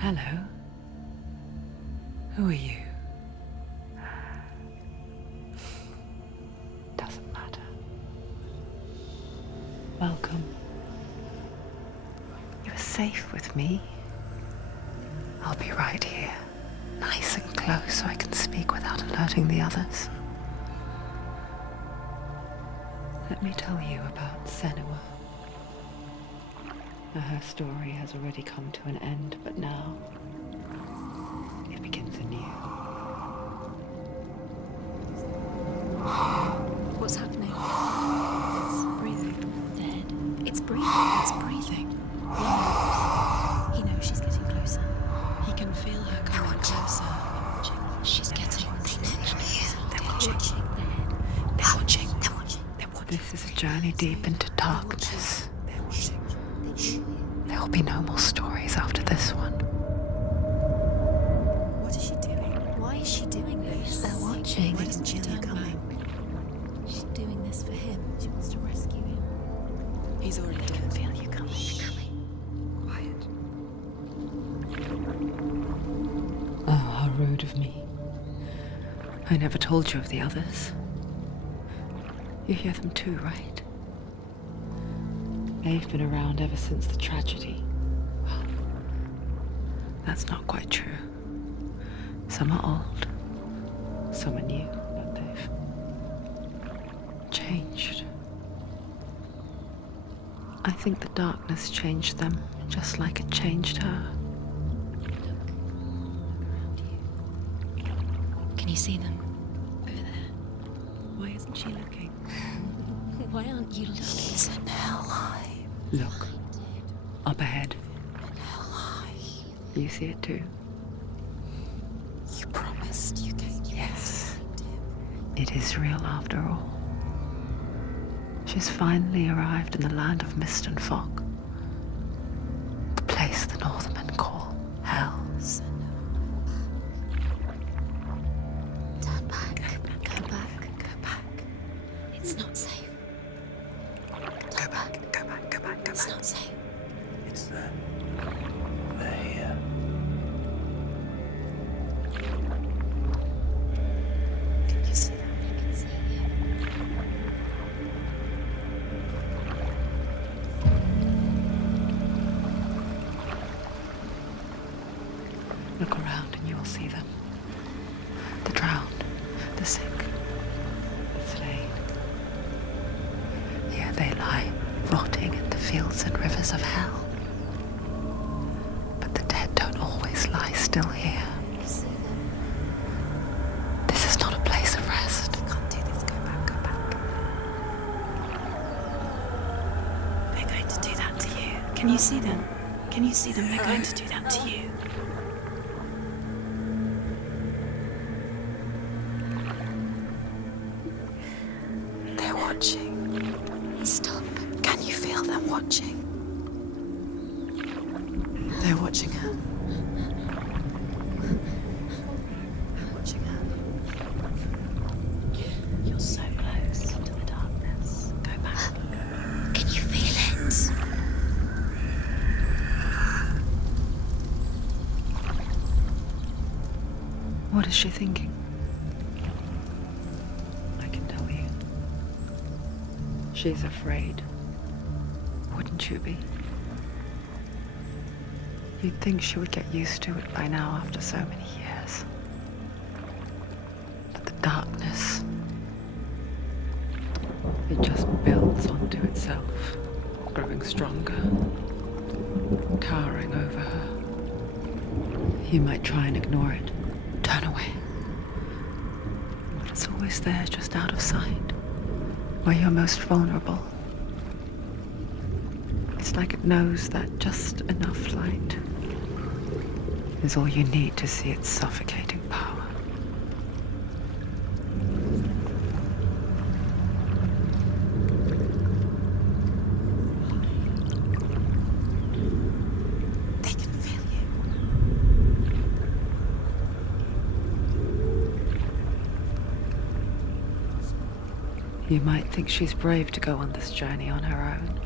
Hello. Who are you? Doesn't matter. Welcome. You're safe with me. I'll be right here, nice and close so I can speak without alerting the others. Let me tell you about Senua. Her story has already come to an end, but now it begins anew. What's happening? It's breathing. Dead. It's breathing. It's breathing. Yeah. He knows she's getting closer. He can feel her coming closer. She's getting closer. They're watching. They're watching. They're watching. This is a journey deep into darkness. There will be no more stories after this one. What is she doing? Why is she doing this? They're watching. Why doesn't she turn coming? She's doing this for him. She wants to rescue him. He's already dead. I feel you coming. Quiet. Oh, how rude of me. I never told you of the others. You hear them too, right? They've been around ever since the tragedy. Well, that's not quite true. Some are old, some are new, but they've changed. I think the darkness changed them, just like it changed her. Can you see them? Over there. Why isn't she looking? Why aren't you looking? He's in Helheim. Look, up ahead. In Helheim. You see it too? You promised you gave you. Yes. It is real after all. She's finally arrived in the land of mist and fog. The place the Norsemen call Hell. Turn back. Go back. Go back. It's not safe. Go back. It's not safe. It's there. They're here. Can you see them? I can see you. Look around and you will see them. The drowned, the sick, the slain. Here they lie, rotting in the fields and rivers of hell. But the dead don't always lie still here. You see them? This is not a place of rest. You can't do this. Go back. Go back. They're going to do that to you. Can you see them? Can you see them? They're going to do that to you. They're watching. Stop. Can you feel them watching? They're watching her. They're watching her. You're so close to the darkness. Go back. Can you feel it? What is she thinking? I can tell you. She's afraid. Wouldn't you be? You'd think she would get used to it by now after so many years. But the darkness, it just builds onto itself, growing stronger, towering over her. You might try and ignore it, turn away. But it's always there, just out of sight, where you're most vulnerable. It's like it knows that just enough light is all you need to see its suffocating power. They can feel you. You might think she's brave to go on this journey on her own,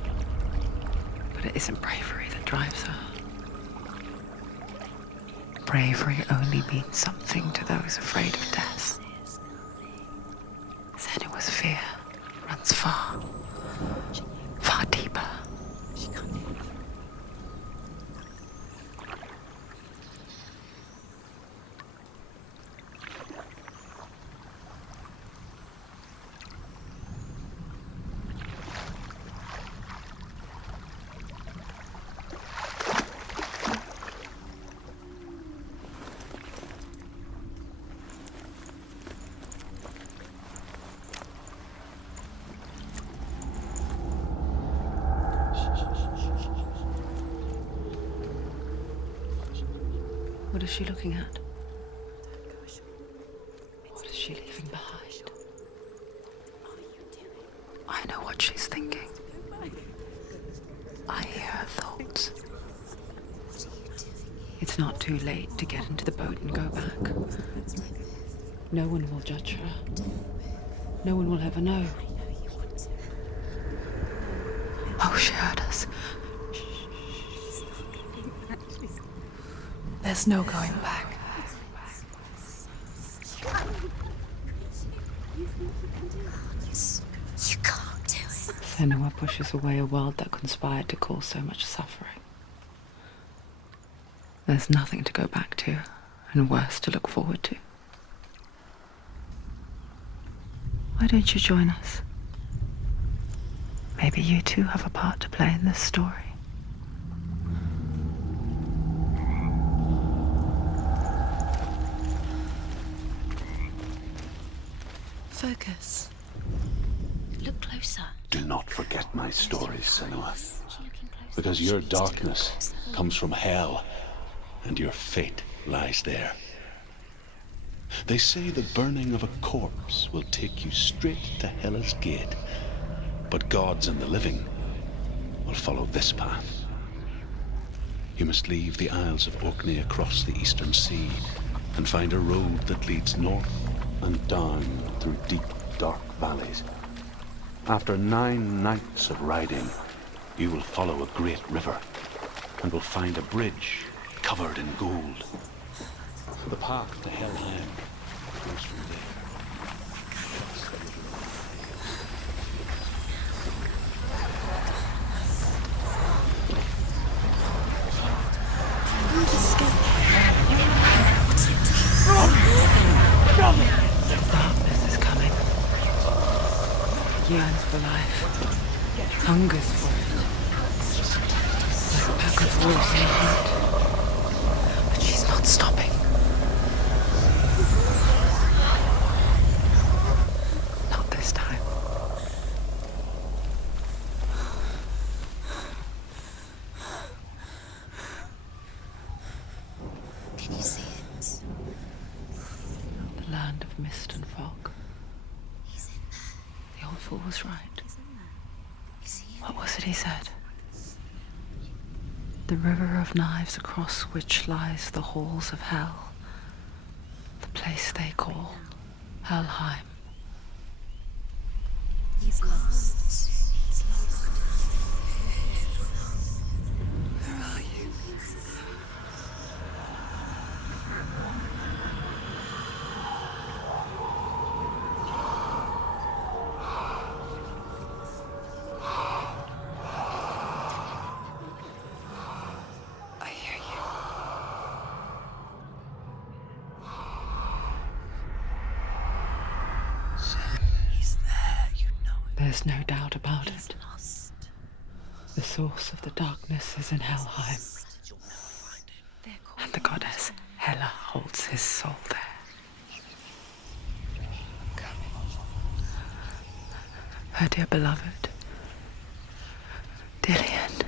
but it isn't bravery that drives her. bravery only means something to those afraid of death. Senua's fear runs far, far deeper. What is she looking at? What is she leaving behind? I know what she's thinking. I hear her thoughts. It's not too late to get into the boat and go back. No one will judge her. No one will ever know. Oh, she heard us. There's no going back. You can't do it. Senua pushes away a world that conspired to cause so much suffering. There's nothing to go back to, and worse to look forward to. Why don't you join us? Maybe you too have a part to play in this story. Focus. Look closer. Do not forget my stories, Senua. Because your darkness comes from hell, and your fate lies there. They say the burning of a corpse will take you straight to Hela's gate, but gods and the living will follow this path. You must leave the Isles of Orkney across the eastern sea and find a road that leads north and down through deep, dark valleys. After 9 nights of riding, you will follow a great river and will find a bridge covered in gold. The path to Helheim goes from there. Darkness is coming. Yearns for life. Hungers for it. Like a pack of wolves in a hunt. But she's not stopping. Not this time. Can you see it? The land of mist and fog. He's in there. The old fool was right. He's in there. Is he in What was it he said? The river of knives across which lies the halls of hell. The place they call Helheim. He's lost. He's lost. Where are you? I hear you. He's there, you know it. There's no doubt about He's it. lost. The source of the darkness is in Helheim, and the goddess Hela holds his soul there. Her dear beloved, Dillion.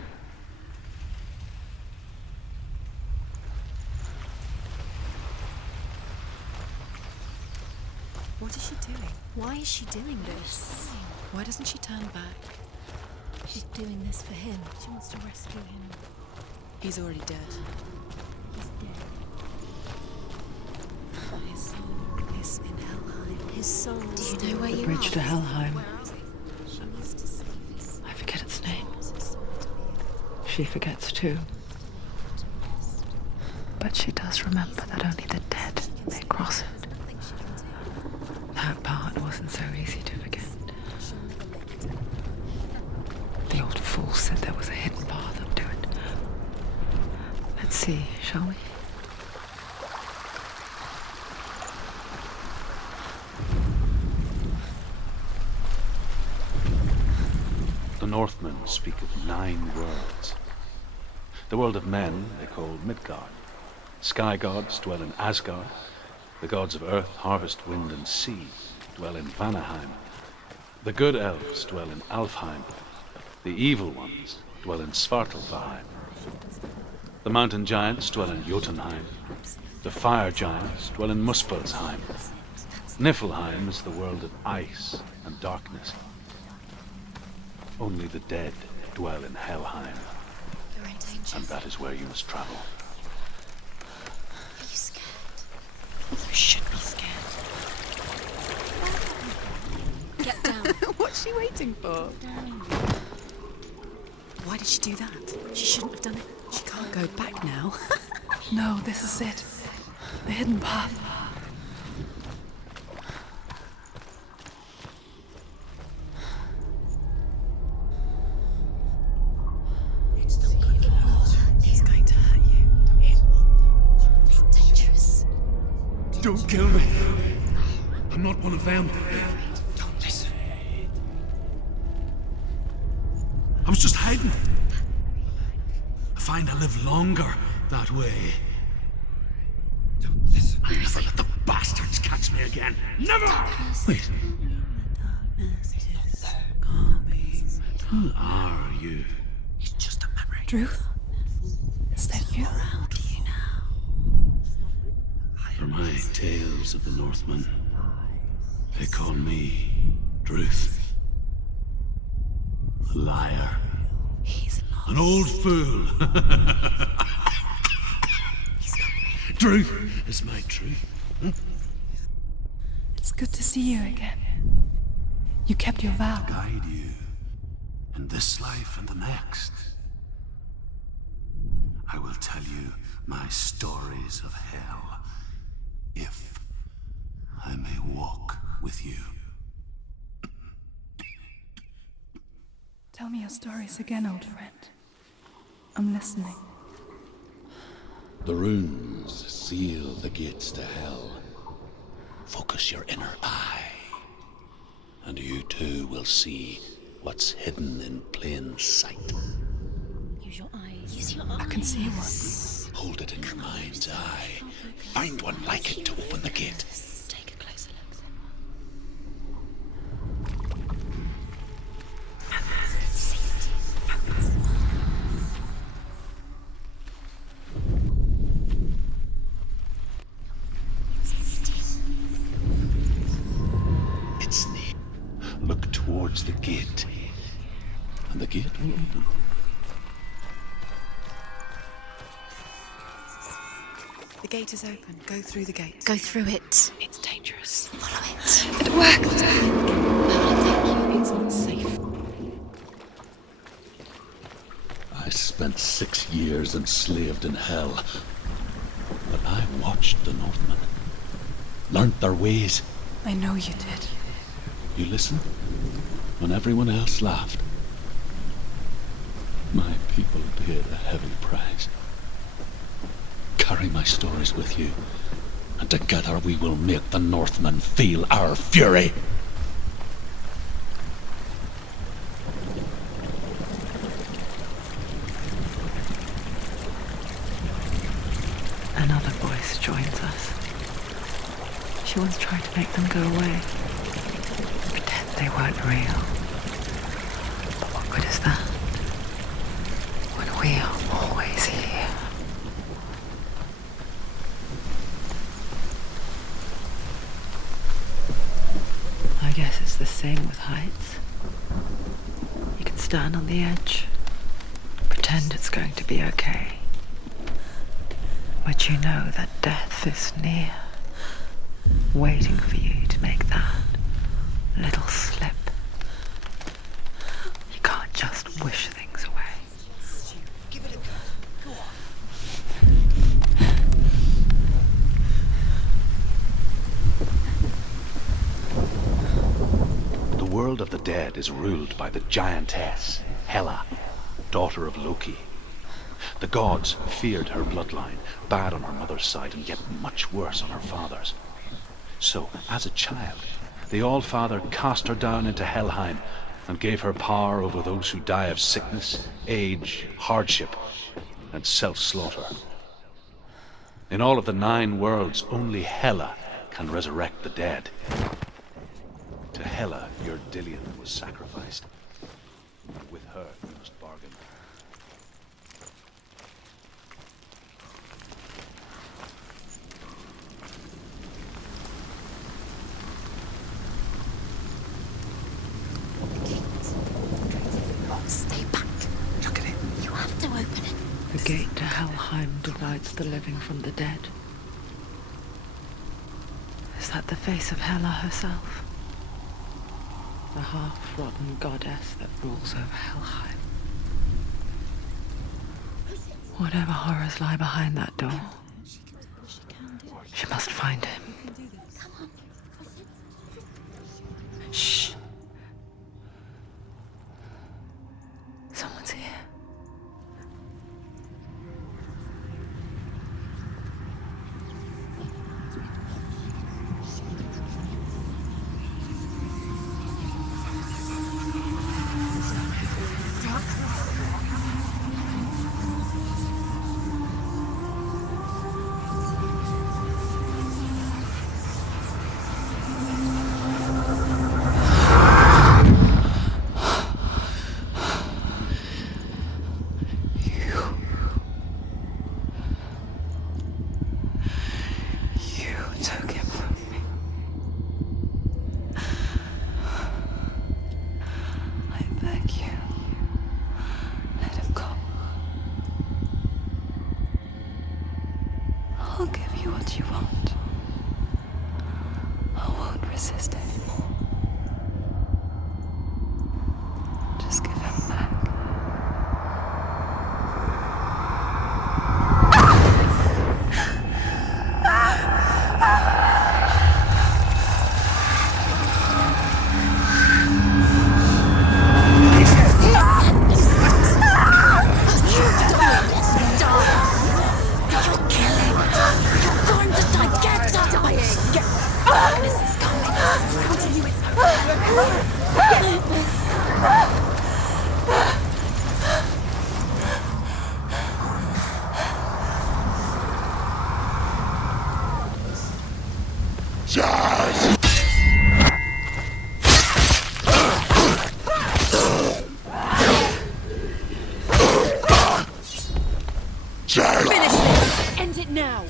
What is she doing? Why is she doing this? Why doesn't she turn back? She's doing this for him. She wants to rescue him. He's already dead. He's dead. His soul is in Helheim. His soul. Do you know where The you bridge are? to Helheim. She needs to save his I forget its name. soul to be She forgets too. But but she does remember that only the dead may cross it. That part wasn't so easy to forget. The old fool said there was a hidden path up to it. Let's see, shall we? The Northmen speak of 9 worlds. The world of men they call Midgard. Sky gods dwell in Asgard. The gods of earth, harvest, wind, and sea dwell in Vanaheim. The good elves dwell in Alfheim. The evil ones dwell in Svartalfheim. The mountain giants dwell in Jotunheim. The fire giants dwell in Muspelheim. Niflheim is the world of ice and darkness. Only the dead dwell in Helheim. You're in danger. And that is where you must travel. Are you scared? You should be scared. Get down. What's she waiting for? Down. Why did she do that? She shouldn't have done it. She can't go back now. No, this is it. The hidden path. It's not going to hurt. It's going to hurt you. It's dangerous. Don't kill me. I'm not one of them. Don't listen. I was just hiding. I find I live longer that way. Don't listen. I'll never let the bastards catch me again. Never! Wait, who are you? It's just a memory. Druth? Is that you? How do you know? For my tales of the Northmen, they call me Druth. A liar. He's lost. An old fool. Truth is my truth. It's good to see you again. You kept your vow. Guide you in this life and the next. I will tell you my stories of hell, if I may walk with you. Tell me your stories again, old friend. I'm listening. The runes seal the gates to hell. Focus your inner eye, and you too will see what's hidden in plain sight. Use your eyes. Use your eyes. I can see one. Hold it in your mind's eye. Find one like it to open the gate. Take a closer look. It's near. Look towards the gate, and the gate will open. The gate is open. Go through the gate. Go through it. It's dangerous. Follow it. It worked. Thank you. It's not safe. I spent 6 years enslaved in hell, but I watched the Northmen, learnt their ways. I know you did. You listened when everyone else laughed. My people paid a heavy price. Carry my stories with you, and together we will make the Northmen feel our fury. Another voice joins us. She once tried to make them go away. Pretend they weren't real. But what good is that? When we are always here. I guess it's the same with heights. You can stand on the edge, pretend it's going to be okay. But you know that death is near, waiting for you to make that little slip. You can't just wish things away. Give it a go. Go on. world of the dead is ruled by the giantess, Hela, daughter of Loki. The gods feared her bloodline, bad on her mother's side and yet much worse on her father's. So, as a child, the All-Father cast her down into Helheim and gave her power over those who die of sickness, age, hardship, and self-slaughter. In all of the 9 worlds, only Hela can resurrect the dead. To Hela, your Dillion was sacrificed. With her, you must bargain. Stay back. Look at it. You have to open it. The gate to Helheim divides the living from the dead. Is that the face of Hela herself? The half-rotten goddess that rules over Helheim. Whatever horrors lie behind that door, she must find him. Shh. Someone's here. I'll give you what you want. I won't resist anymore. Just give him back. End it now!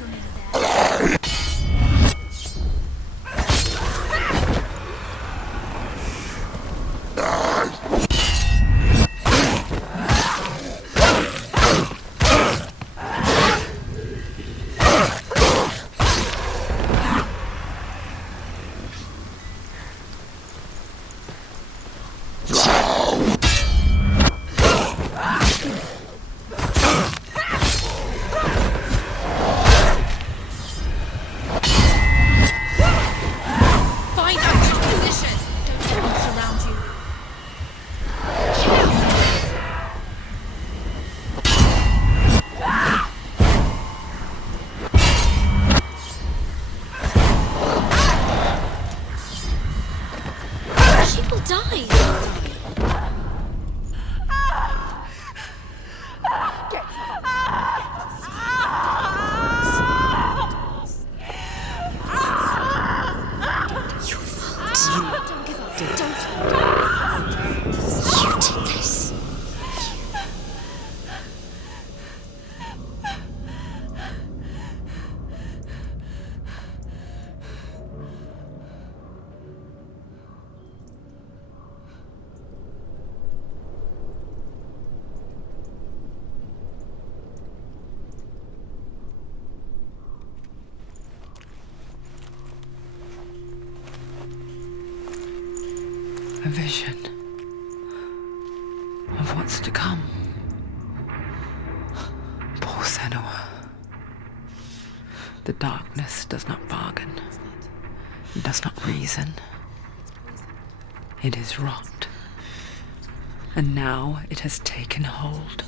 A vision of what's to come. Poor Senua. The darkness does not bargain, it does not reason. It is rot. And now it has taken hold.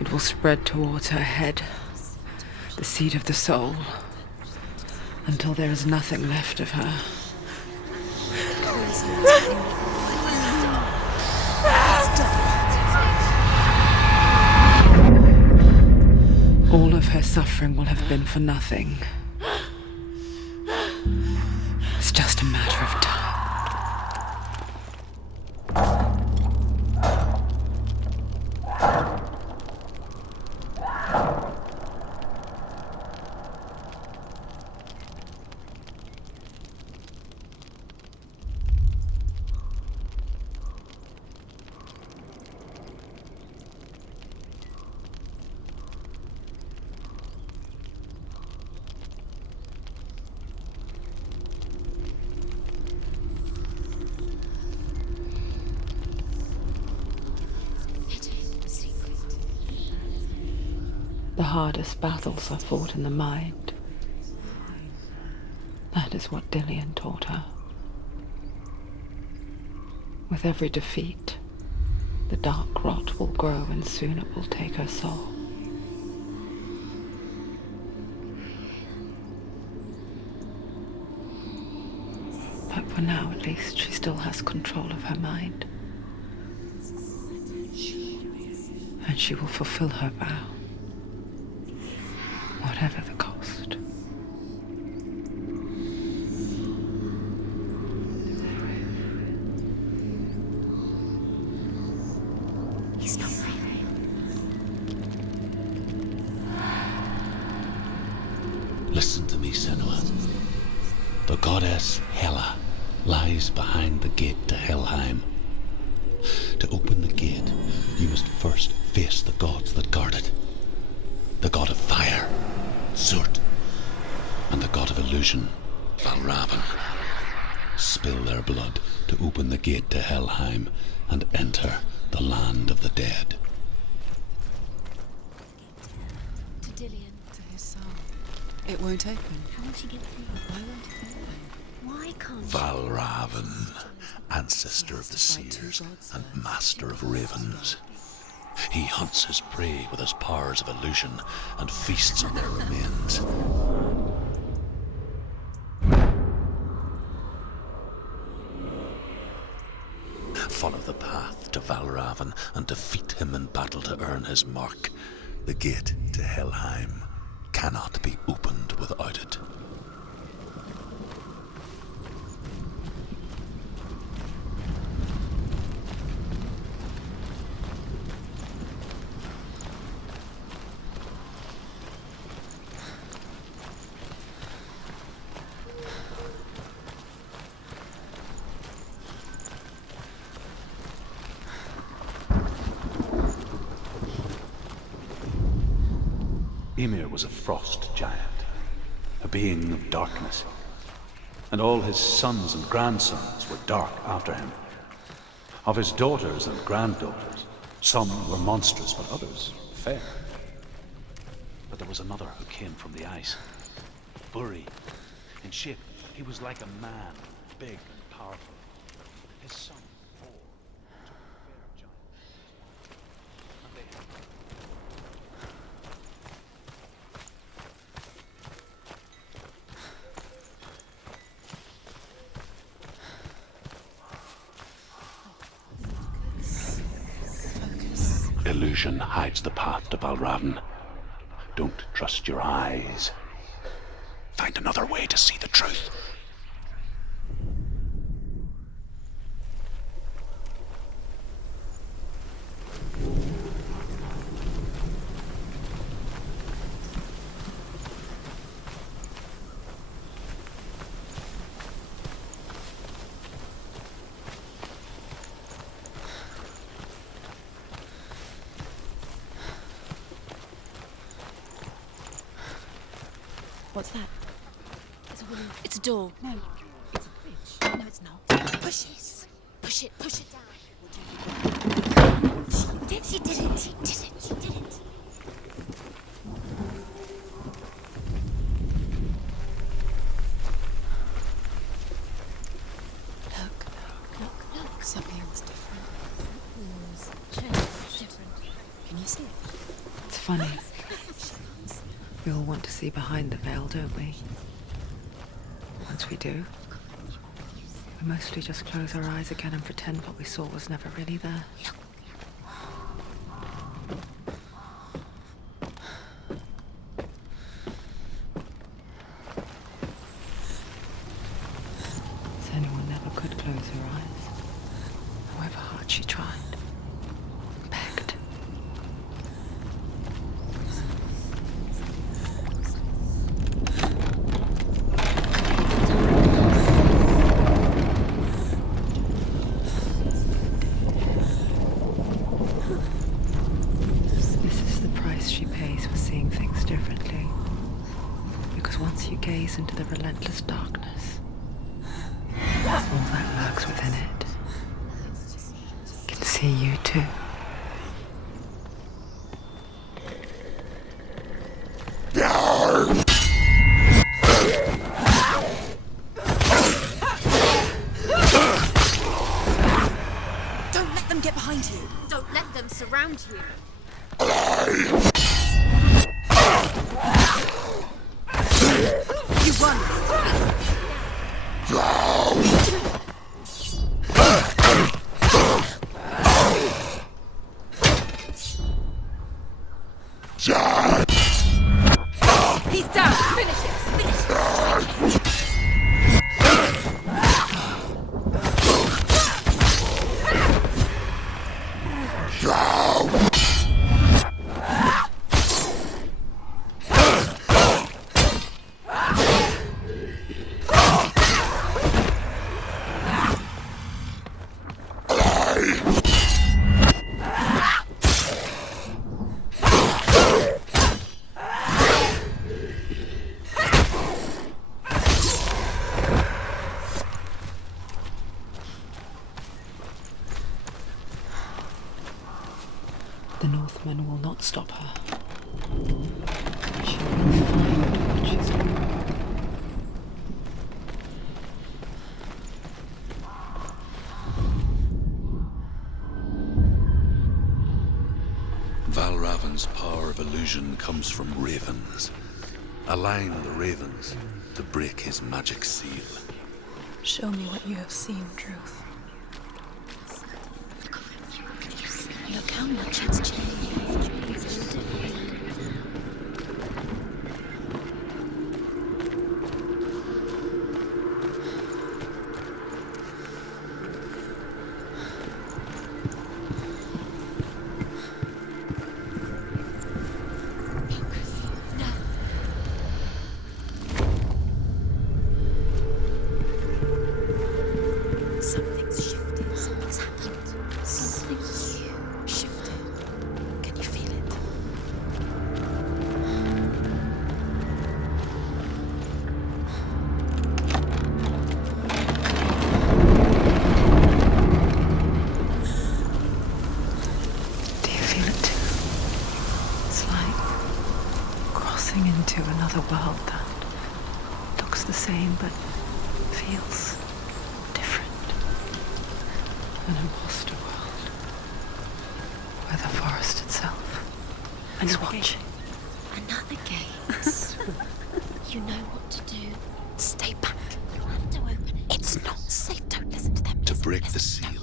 It will spread towards her head, the seat of the soul, until there is nothing left of her. All of her suffering will have been for nothing. It's just a matter of time. The hardest battles are fought in the mind. That is what Dillion taught her. With every defeat, the dark rot will grow and soon it will take her soul. But for now, at least, she still has control of her mind. And she will fulfill her vow. Whatever the cost. He's not right. Listen to me, Senua. The goddess Hela lies behind the gate to Helheim. To open the gate, you must first face the gods that guard it. The god of fire, Surt, and the god of illusion, Valravn. Spill their blood to open the gate to Helheim and enter the land of the dead. To Dillion. To his soul. It won't open. How will she get through? Why won't it open? Why can't she? Valravn, ancestor of the seers and master of ravens. He hunts his prey with his powers of illusion and feasts on their remains. Follow the path to Valravn and defeat him in battle to earn his mark. The gate to Helheim cannot be opened without it. Ymir was a frost giant, a being of darkness, and all his sons and grandsons were dark after him. Of his daughters and granddaughters, some were monstrous, but others fair. But there was another who came from the ice. Buri. In shape, he was like a man, big and powerful. His son, Thor, took the fair giant, and they had illusion hides the path to Valravn. Don't trust your eyes. Find another way to see the truth. What's that? It's a woman. It's a door. No, it's a bridge. No, it's not. Push it. Push it. Push it down. She did it. She did it. She did it. Look. Something's different. Different. Can you see it? It's funny. We all want to see behind the veil, don't we? Once we do, we mostly just close our eyes again and pretend what we saw was never really there. Anyone never could close her eyes, however hard she tried, begged. This is the price she pays for seeing things differently, because once you gaze into the relentless darkness, all that lurks within it can see you too. Don't let them get behind you. Don't let them surround you. You run. He's down. Finish it. Finish it. The Northmen will not stop her. She will find what she's looking for. Valravn's power of illusion comes from ravens. Align the ravens to break his magic seal. Show me what you have seen, Druth. Look how much it's changed. It's all different. Something's shifted. Something's happened. Something huge shifted. Can you feel it? Do you feel it too? It's like crossing into another world that looks the same but feels different. An imposter world where the forest itself is watching. Another gate. You know what to do. Stay back. You have to open it. It's not safe. Don't listen to them. To break the seal,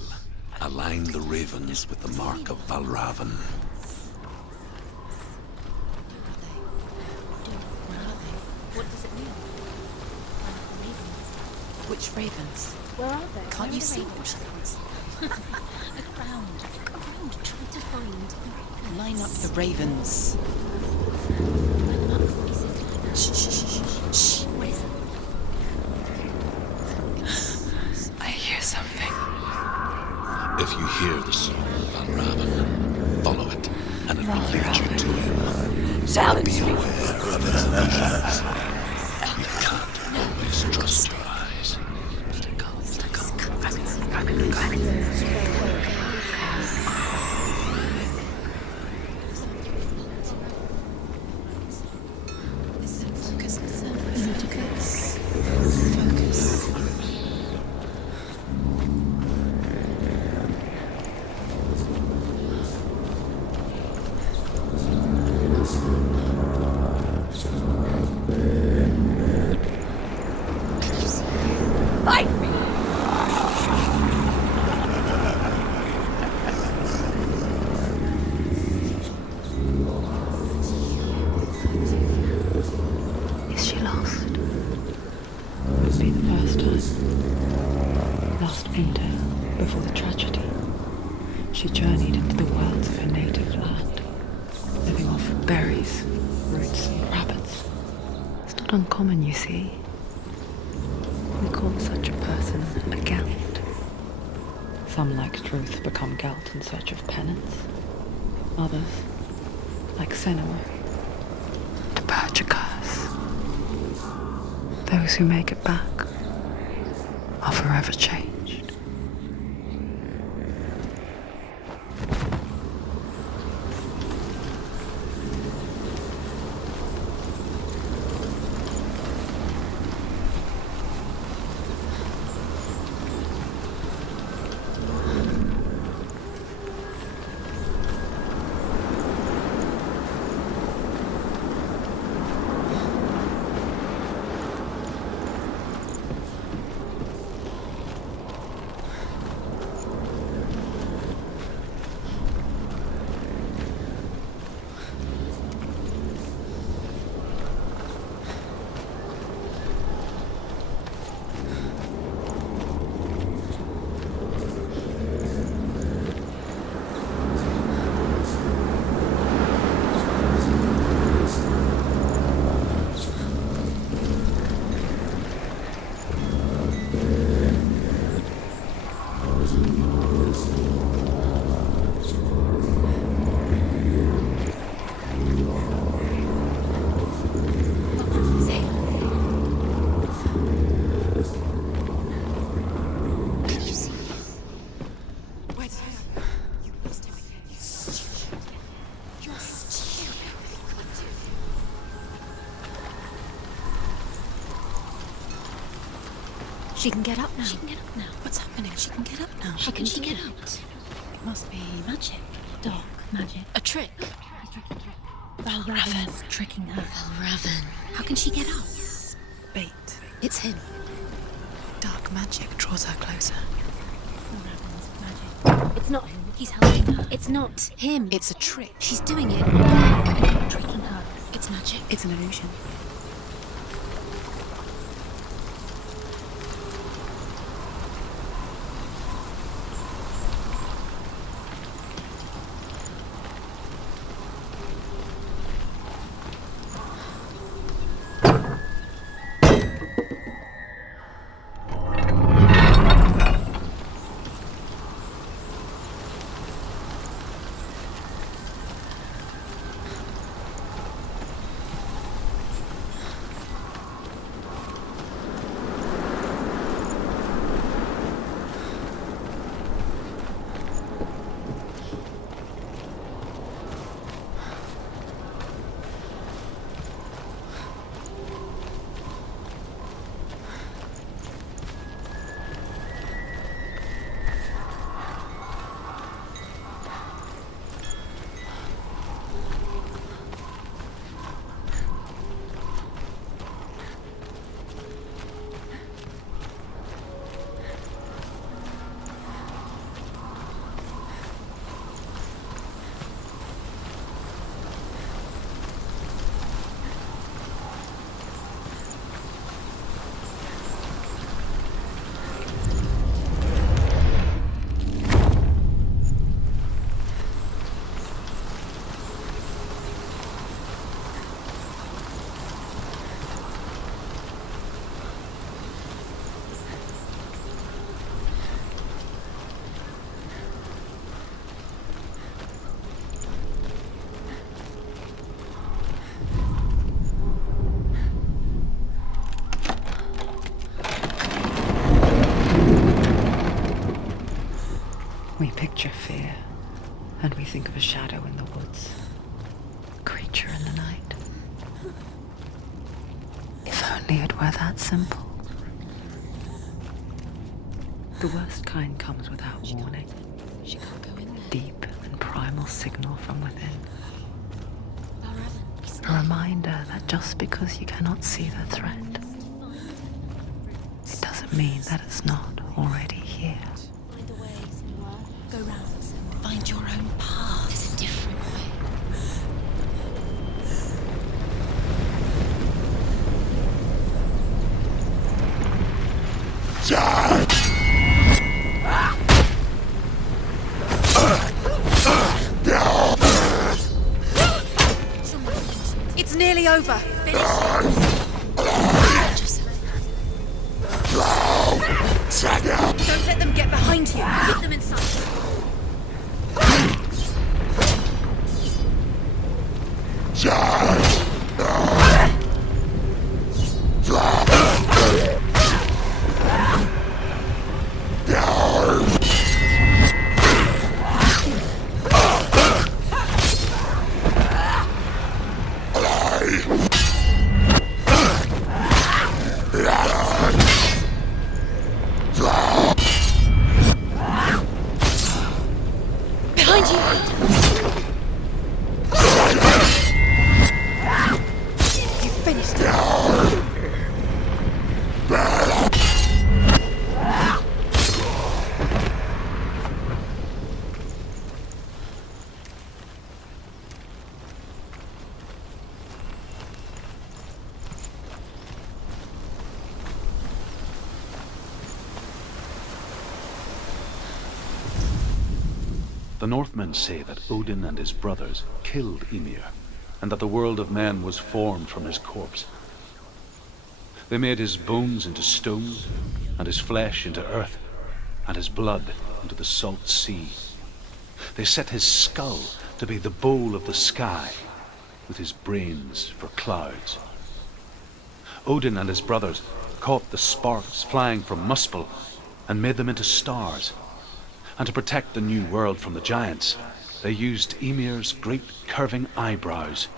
align the ravens with the mark of Valravn. Where are they? What does it mean? Which ravens? Where are they? Can't you see which ones? Look around. Look around. Try to find. Line up the ravens. Shh, shh, shh, shh. What is it? I hear something. If you hear the song of Valravn, follow it, and it will lead you to him. Be aware of his illusions. You can't always trust your eyes. Focus. Focus. Last winter, before the tragedy, she journeyed into the wilds of her native land, living off berries, roots, and rabbits. It's not uncommon, you see. We call such a person a Gelt. Some, like Druth, become Gelt in search of penance. Others, like Senua, to purge a curse. Those who make it back are forever changed. She can get up now. She can get up now. What's happening? She can get up now. How can she get out? It must be magic. Dark magic. A trick. Valravn's tricking her. Valravn. How can she get out? Bait. It's him. Dark magic draws her closer. Valravn's magic. It's not him. He's helping her. It's not him. It's a trick. She's doing it. Tricking her. It's magic. It's an illusion. We picture fear, and we think of a shadow in the woods, a creature in the night. If only it were that simple. The worst kind comes without warning. She can't go in there. Deep and primal signal from within. Valravn. A reminder that just because you cannot see the threat, it doesn't mean that it's not already here. Find a way, Senua. Go round. Find your own path. There's a different way. over. Finish it. Don't let them get behind you. Hit them inside. The Northmen say that Odin and his brothers killed Ymir, and that the world of men was formed from his corpse. They made his bones into stone, and his flesh into earth, and his blood into the salt sea. They set his skull to be the bowl of the sky, with his brains for clouds. Odin and his brothers caught the sparks flying from Muspel and made them into stars. And to protect the new world from the giants, they used Ymir's great curving eyebrows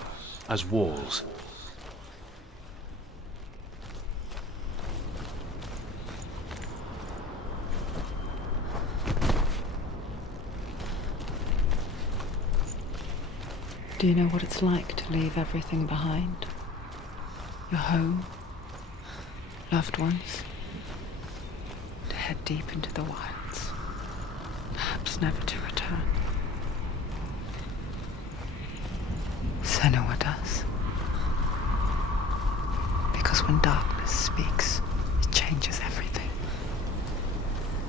as walls. Do you know what it's like to leave everything behind? Your home, loved ones, to head deep into the wilds. Perhaps never to return. Senua does. Because when darkness speaks, it changes everything.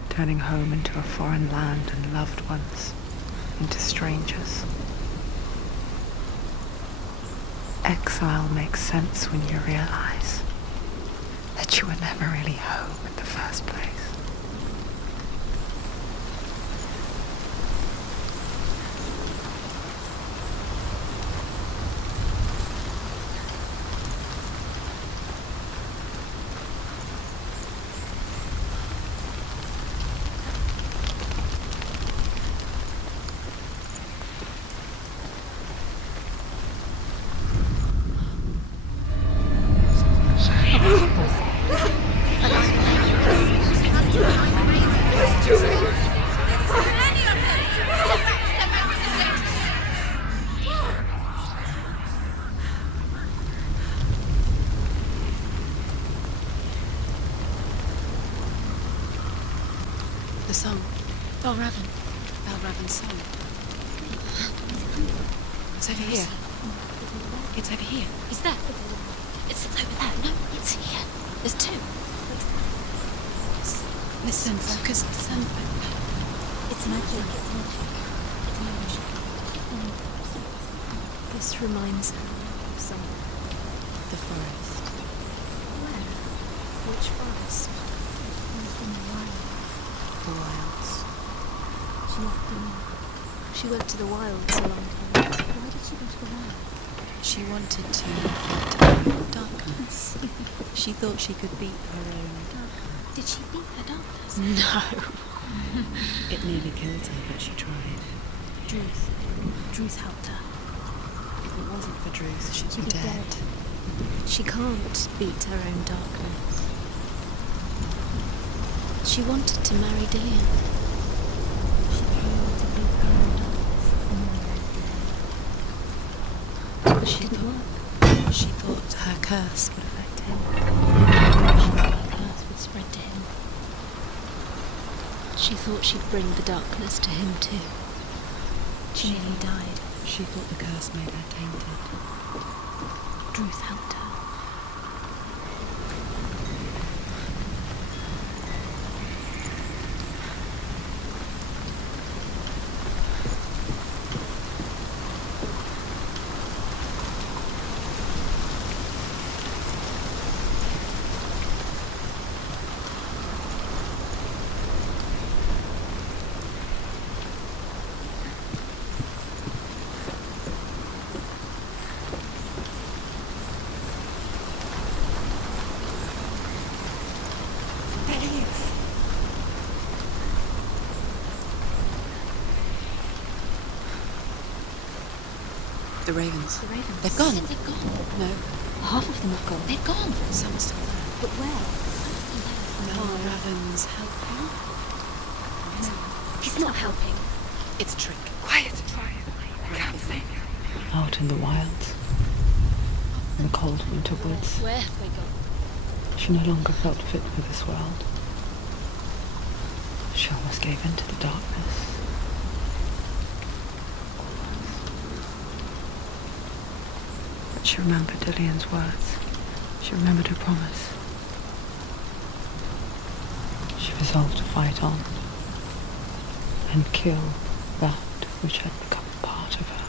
Turning home into a foreign land and loved ones into strangers. Exile makes sense when you realize that you were never really home in the first place. The song. Valravn's song. It's over here. It's over here. Is that? It's over there. No, it's here. There's two. Listen, focus. Listen. It's magic. It's magic. This reminds her of something. The forest. Where? Which forest? In the wild. The wilds. She went to the wilds a long time ago. Why did she go to the wild? She wanted to beat darkness. She thought she could beat her own. Did she beat her darkness? No. It nearly killed her, but she tried. Druth helped her. If it wasn't for Druth, she'd be dead. She can't beat her own darkness. She wanted to marry Dillion. She came to beat her own darkness. She didn't work. She thought her curse would affect him. She thought her curse would spread to him. She thought she'd bring the darkness to him too. She nearly died. She thought the curse made her tainted. Druth helped her. The ravens. The ravens. They've gone. They've gone. No, Half of them have gone. They've gone. some are still there. But where? Valravn's helping. He's not helping. It's a trick. Quiet. I can't save you. Out in the wilds, in the cold winter woods, Where have they gone? she no longer felt fit for this world. She almost gave in to the darkness. But she remembered Dillion's words. She remembered her promise. She resolved to fight on and kill that which had become part of her.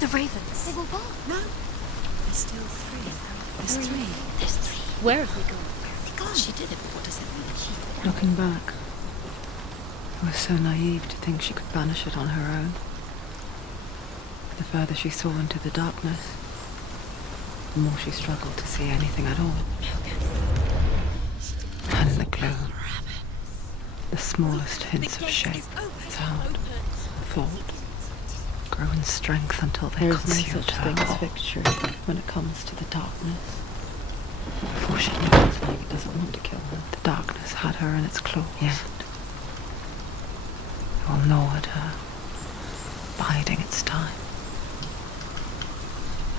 The ravens. They were gone. No. There's still three. There's three. There's three. Where have they gone? She did it, but what does it mean? Looking back, I was so naive to think she could banish it on her own. The further she saw into the darkness, the more she struggled to see anything at all. And in the gloom, the smallest hints of shape, sound, thought, grow in strength until they There is no consumed such her thing as whole. victory when it comes to the darkness. Before she knew it, like it doesn't want to kill her. The darkness had her in its claws. Yet, it will gnaw at her, biding its time.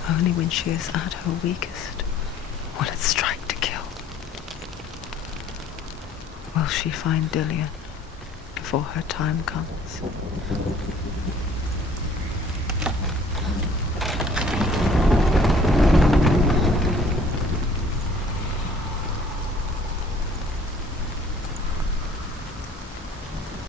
Only when she is at her weakest will it strike to kill. Will she find Dillion before her time comes?